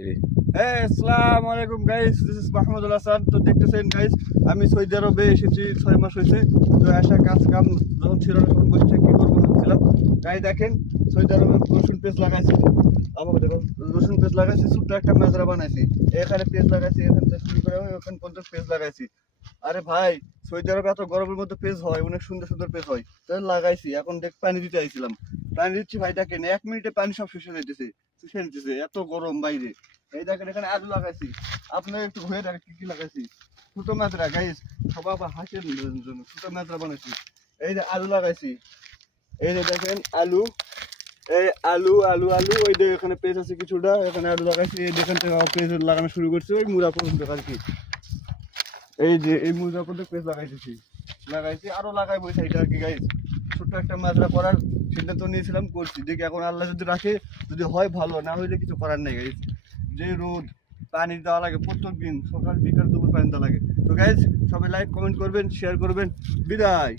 আসসালামু আলাইকুম guys, this is Mahmudul Hasan. তো দেখতেছেন গাইস, আমি সৌদি আরবে এসেছি 6 মাস হয়েছে। তো আসা কাজ কাম যখন ছিল না তখন বসে থেকে কি করবো ভাবছিলাম। গাই দেখেন, সৌদি আরবে রসুন পেস্ট লাগাইছি। আমাকে দেখো, রসুন পেস্ট লাগাইছি, ছোট্ট একটা মাজরা বানাইছি। এখানে পেস্ট লাগাইছি, এখান থেকে শুরু করে ওখানে পর্যন্ত পেস্ট লাগাইছি। আরে ভাই, সৌদি আরবে এত গরমের মধ্যে পেস্ট হয়, অনেক সুন্দর সুন্দর পেস্ট হয়। তাহলে লাগাইছি, এখন দেখ পানি দিতে আইছিলাম। পানি দিচ্ছি ভাই, দেখেন 1 মিনিটে পানি সব শুষে নিতেছে, এত গরম বাইরে। এই দেখেন এখানে আলু লাগাইছি, আপনার একটু ঘুরে দেখেন কি কি লাগাইছি। ছোট মাত্রা গাইস, সবাই আবার হাসির জন্য ছোট মাত্রা বানাইছি। এই যে আলু লাগাইছি, এই যে দেখেন আলু, এই আলু আলু আলু, ওই যে এখানে পেঁয়াজ আছে কিছুটা, এখানে আলু লাগাইছি। এই দেখেন পেঁয়াজ লাগানো শুরু করছি ওই মুড়া পর্যন্ত আর কি। এই যে এই মুড়া পর্যন্ত পেঁয়াজ লাগাইছি আরো লাগাইবো সেইটা আর কি গাইস। ছোট্ট একটা মাজরা করার সিদ্ধান্ত নিয়েছিলাম, করছি। দেখি এখন আল্লাহ যদি রাখে, যদি হয় ভালো, না হইলে কিছু করার নেই গাইস। যে রোদ, পানি দেওয়া লাগে প্রত্যেক দিন, সকাল বিকাল দুপুর পানি দেওয়া লাগে। তো গাইস, সবাই লাইক কমেন্ট করবেন, শেয়ার করবেন। বিদায়।